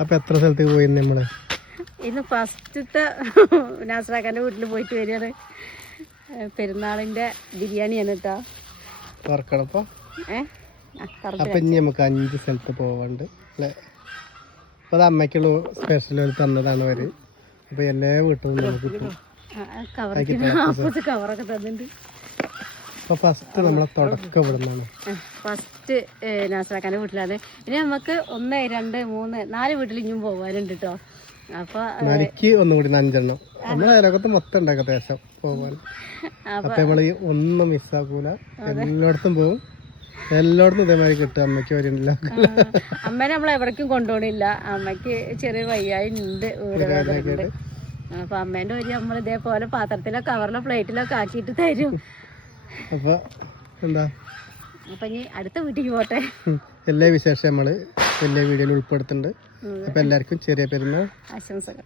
അപ്പൊ എത്ര സ്ഥലത്തേക്ക് പോയി നമ്മള്? ഇന്ന് ഫസ്റ്റത്തെ നാസറാക്കാൻ്റെ വീട്ടിൽ പോയിട്ട് വരികയാണ്. പെരുന്നാളിന്റെ ബിരിയാണിയാണ് കേട്ടോ. തുറക്കണപ്പോ അപ്പൊ ഇനി നമുക്ക് 5 സ്ഥലത്ത് പോവാണ്ട് അല്ലേ? അപ്പൊ അത് അമ്മയ്ക്കുള്ള സ്പെഷ്യൽ തന്നതാണ് അവര്. അപ്പൊ എല്ലാ വീട്ടിലും നമുക്ക് കിട്ടും. കവറൊക്കെ തന്നിട്ടുണ്ട്. അപ്പൊ ഫസ്റ്റ് നമ്മളെ തുടക്കം ഇവിടെ നിന്നാണ്. ഫസ്റ്റ് നാസറാക്കാൻ്റെ വീട്ടിലാണ്. ഇനി നമുക്ക് 1, 2, 3, 4 വീട്ടിൽ ഇനിയും പോകാനുണ്ട് കേട്ടോ. അപ്പൊ നരിക്ക് ഒന്നും കൂടി 5 എണ്ണം നമ്മളെ അയലോകത്ത് മൊത്തം ഉണ്ട് ഏകദേശം പോവാൻ. അപ്പൊ നമ്മള് ഒന്നും മിസ്സാക്കൂല, എല്ലായിടത്തും പോവും. എല്ലായിടത്തും ഇതേമാതിരി കിട്ടും. അമ്മയ്ക്ക് വരുന്നില്ല, അമ്മേനെ നമ്മൾ എവിടേക്കും കൊണ്ടുപോകണില്ല. അമ്മയ്ക്ക് ചെറിയ വയ്യായി ഉണ്ട്, ഊരവേദന. അപ്പൊ അമ്മേന്റെ വരി നമ്മൾ ഇതേപോലെ പാത്രത്തിലോ കവറിലോ പ്ലേറ്റിലൊക്കെ ആക്കിയിട്ട് തരും. അപ്പൊ എന്താ, അപ്പൊ ഇനി അടുത്ത വീട്ടിലേക്ക് പോട്ടെ. എല്ലാ വിശേഷം നമ്മള് വലിയ വീഡിയോയിൽ ഉൾപ്പെടുത്തുന്നുണ്ട്. അപ്പൊ എല്ലാവർക്കും ചെറിയ പെരുന്നാൾ ആശംസകൾ.